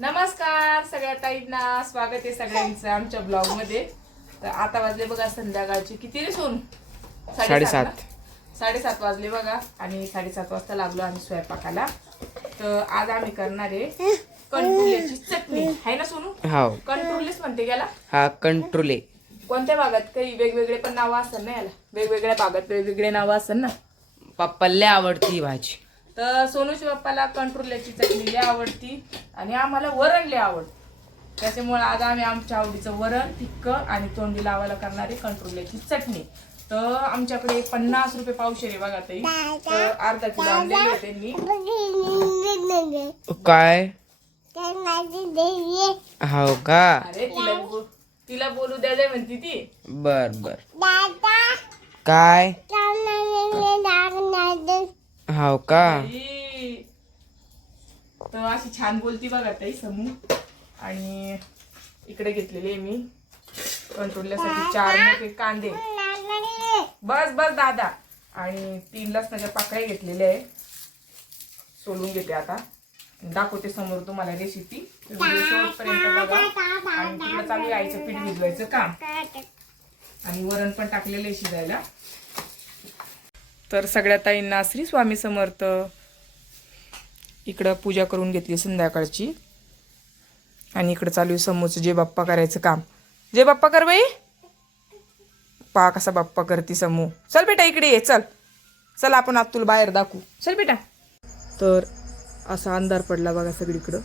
नमस्कार सगळ्या ताईंना, स्वागत आहे सगळ्यांचं आमच्या ब्लॉग मध्ये. तर आता वाजले बघा संध्याकाळचे किती रे सोन? 7:30. 7:30 वाजले बघा. आणि 7:30 वाजता लागलो आम्ही स्वयंपाकाला. तर आज आम्ही करणार आहे कंट्रोल्याची चटणी. आहे ना सोनू? हो. कंट्रोलेच म्हणते गेला. हा कंट्रोले. कोणत्या भागात काही वेगवेगळे पण नावं असतात ना याला. वेगवेगळ्या भागात वेगवेगळे नावं असतात ना. पप्पाला आवडती ही भाजी. तर सोनूच्या पप्पाला कंट्रोल्याची चटणी लय आवडती आणि आम्हाला वरण लय आवडतं. त्याच्यामुळे आज आम्ही आमच्या आवडीचं वरण, तिक्क आणि तोंडी लावायला करणारे कंट्रोल्याची चटणी. तर आमच्याकडे 50 रुपये पावशेर आहे बघा ताई. तर अर्धा किलो आणलेले होते त्यांनी. काय हो का? अरे तिला बोलू द्या जाय म्हणती ती. बर बर. काय हो का? आई. तर अशी छान बोलती बघा ताई समू. आणि इकडे घेतलेले मी कंट्रोलसाठी 4 मोठे कांदे. बस बस दादा. आणि 3 लसणाच्या पाकळ्या घेतलेल्या आहे. सोलून घेते आता, दाखवते समोर तुम्हाला रेसिपी. शेवटपर्यंत बघा. आणि तिकडे चालू आहे आईचं पीठ भिजवायचं काम. आणि वरण पण टाकलेलं आहे शिजायला. तर सगळ्या ताईंना श्री स्वामी समर्थ. इकडं पूजा करून घेतली संध्याकाळची. आणि इकडं चालू आहे समोरचं जे बाप्पा करायचं काम. जे बाप्पा कर बाई. पा कसा बाप्पा करती समू. चल बेटा इकडे ये. चल चल आपण आज तुला बाहेर दाखवू. चल बेटा. तर असा अंधार पडला बघा सगळीकडं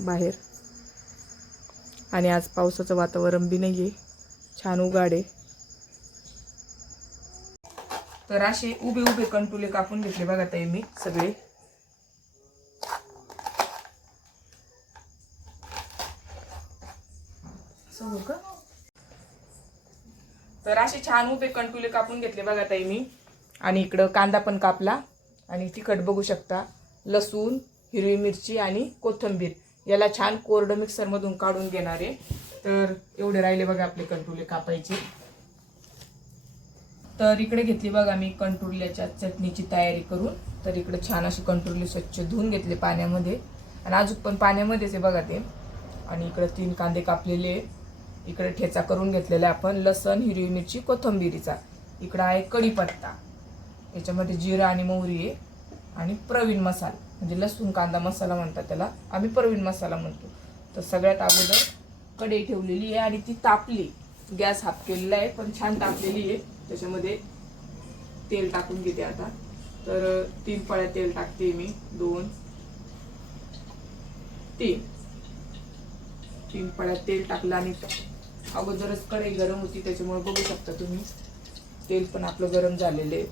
बाहेर. आणि आज पावसाचं वातावरण बी नाहीये, छान उघाड आहे. तर असे उभे उभे कंटुले कापून घेतले बघा ताई मी सगळे. का तर असे छान उभे कंटुले कापून घेतले बघा ताई मी. आणि इकडं कांदा पण कापला. आणि तिखट बघू शकता, लसूण, हिरवी मिरची आणि कोथिंबीर याला छान कोरडं मिक्सरमधून काढून घेणार आहे. तर एवढे राहिले बघा आपले कंटुले कापायचे. तर इकडे घेतली बघा मी कंटुरल्याच्या चटणीची तयारी करून. तर इकडे छान अशी कंटुरली स्वच्छ धुवून घेतले पाण्यामध्ये. आणि अजून पण पाण्यामध्येच आहे बघा ते. आणि इकडे 3 कांदे कापलेले. इकडे ठेचा करून घेतलेला आपण लसण, हिरवी मिरची, कोथिंबीरीचा. इकडं आहे कढीपत्ता. याच्यामध्ये जिरा आणि मोहरी आहे. आणि प्रवीण मसाला, म्हणजे लसूण कांदा मसाला म्हणतात त्याला, आम्ही प्रवीण मसाला म्हणतो. तर सगळ्यात अगोदर कढई ठेवलेली आहे आणि ती तापली. गॅस हाफ केलेला आहे पण छान तापलेली आहे. त्याच्यामध्ये तेल टाकून घेते आता. तर 3 पळ्या तेल टाकते मी. 2 3 पळ्या तेल टाकलं. आणि अगोदरच कढई गरम होती त्याच्यामुळे बघू शकता तुम्ही तेल पण आपलं गरम झालेलं आहे.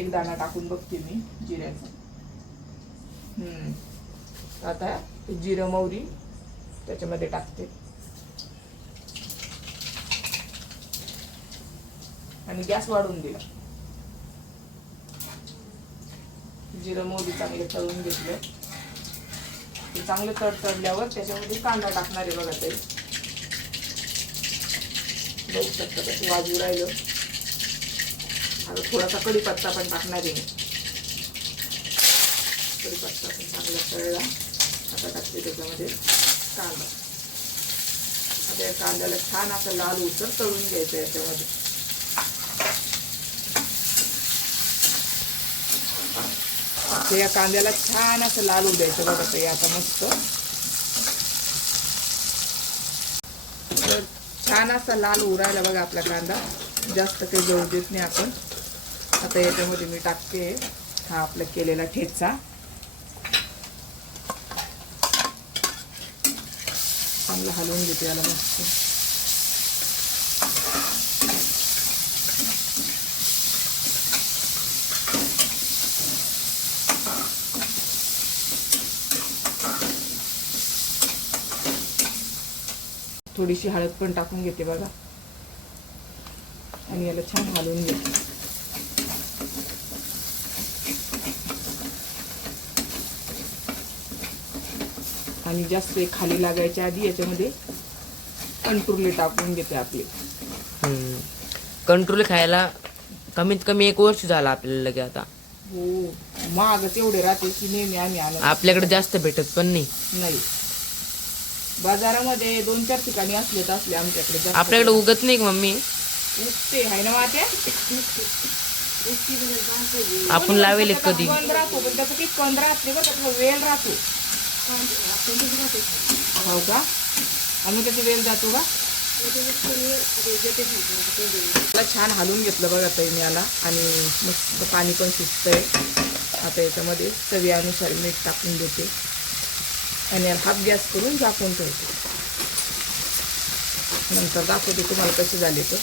एक दाणा टाकून बघते मी जिऱ्याचा. आता जिरं मोहरी त्याच्यामध्ये टाकते. आणि गॅस वाढवून दिला. जिरं मोहरी चांगले तळून घेतलं. ते चांगलं तडतडल्यावर त्याच्यामध्ये कांदा टाकणार आहे बघा ते. बघू शकता कसं वाजू राहिलं. आता थोडासा कढीपत्ता पण टाकणार आहे. कढीपत्ता पण चांगला तळला. आता टाकते त्याच्यामध्ये कांदा. आता या कांद्याला छान असं लाल उसर तळून घ्यायचं याच्यामध्ये. या कांद्याला छान असं लाल होऊ द्यायचं बघा ते आता मस्त. तर छान असा लाल उरायला बघा आपला कांदा. जास्त काही जळू देत नाही आपण. आता याच्यामध्ये मी टाकते हा आपला केलेला ठेचा. चांगलं हलवून घेते याला मस्त. थोडीशी हळद पण टाकून घेते बघा. आणि याला छान हलवून घेते. आणि जास्त खाली लागायच्या आधी याच्यामध्ये कंटुरले टाकून घेते आपले. कंट्रोल खायला कमीत कमी 1 वर्ष झाला आपल्याला लगे आता. हो महागच एवढे राहते की नेहमी आम्ही आणत आपल्याकडे जास्त भेटत पण नाही. नाही. बाजारामध्ये 2-4 ठिकाणी असले तर असले, आमच्याकडे जास्त आपल्याकडे उगत नाही का मम्मी? उगते आहे ना वाट्या. आपण लावेल कधी? कंद राहतो पण त्याचं काही कंद राहत नाही बरं, त्याचा वेल राहतो. हो का? आणि त्याचा वेल जातो का? मला छान हलवून घेतलं बघा ताई मी याला, आणि मस्त पाणी पण सुटतंय. आता याच्यामध्ये चवीनुसार मीठ टाकून देते आणि याला हाफ गॅस करून झाकून ठेवते. नंतर दाखवते तुम्हाला कसे झाले तर.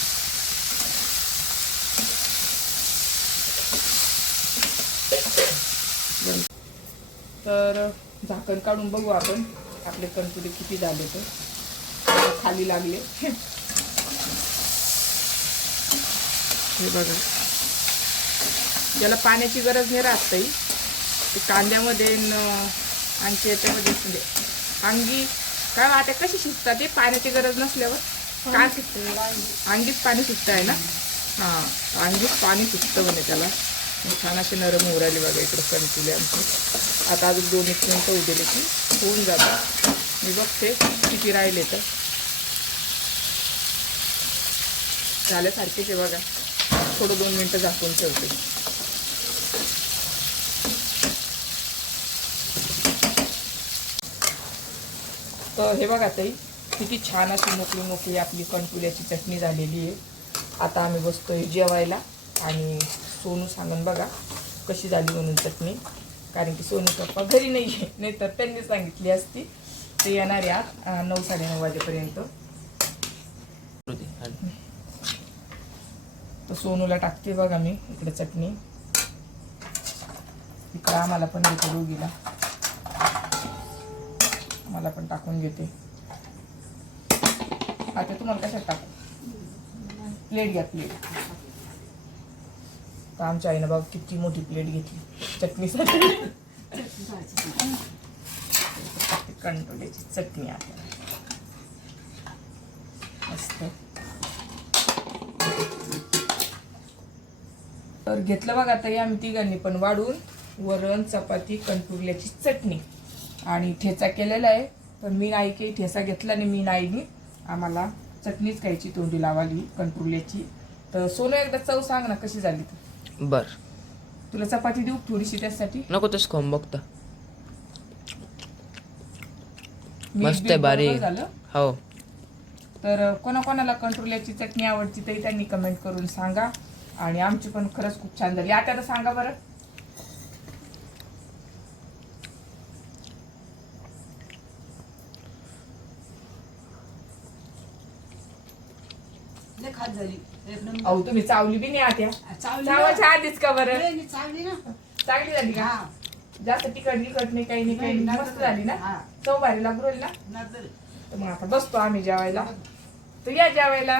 तर झाकण काढून बघू आपण आपले कणकुले किती झाले तर. खाली लागले हे बघा. याला पाण्याची गरज नाही राहत ताई. ते कांद्यामध्ये आणखी याच्यामध्ये म्हणजे अंगी काय वाटते कशी शिजतात ते पाण्याची गरज नसल्यावर. काय सुटतं अंगीच पाणी सुटतं आहे ना. हां, अंगीच पाणी सुटतं म्हणे त्याला. छान असे नरम होऊ राहिले बघा इकडं कणकुले आमचे. आता अजून 2-1 मिनिटं होऊ दिले की होऊन जातात. मी बघते किती राहिले तर. झाल्यासारखेच आहे बघा. थोडं 2 मिनिटं झाकून ठेवते. तर हे बघा ताई किती छान अशी मोकळी मोकळी आपली कणकुल्याची चटणी झालेली आहे. आता आम्ही बसतोय जेवायला आणि सोनू सांगून बघा कशी झाली म्हणून चटणी. कारण की सोनू पप्पा घरी नाही आहे, नाही तर त्यांनी सांगितली असती. ते येणार आहे 9-9:30 वाजेपर्यंत. तर सोनूला टाकते बघा मी इकडे चटणी. इकडं आम्हाला पण देते दोघीला. मला पण टाकून घेते. आता तुम्हाला कशात टाकू? प्लेट घ्या प्लेट. तर आमच्या आईनं बाबा किती मोठी प्लेट घेतली चटणीसाठी. कंटोल्याची चटणी आता मस्त. तर घेतलं बघा ताई आम्ही तिघांनी पण वाढून वरण चपाती कंटुरल्याची चटणी आणि ठेचा केलेला आहे. तर मी नाही काही ठेचा घेतला आणि मी नाही, आम्हाला चटणीच खायची तोंडी लावाली कंटुरल्याची. तर सोनू एकदा चव सांग ना कशी झाली तर. बर, तुला चपाती देऊ थोडीशी त्यासाठी? नको तसं खाऊन बघता. मीठ मस्त बीठ आहे, भारी बरोबर झालं. हो. तर कोणाकोणाला कंटुरल्याची चटणी आवडती तरी त्यांनी कमेंट करून सांगा. आणि आमची पण खरंच खूप छान झाली. आता सांगा बरं. खात झाली अहो तुम्ही चावली बी नाही आत्या. चावायच्या आधीच का बरं? चांगली ना. चांगली झाली का? जास्त तिखट नाही काही नाही काही नाही. मस्त झाली ना. चव भारी लागू राहिली ना. तर मग आता बसतो आम्ही जेवायला. तर या जेवायला.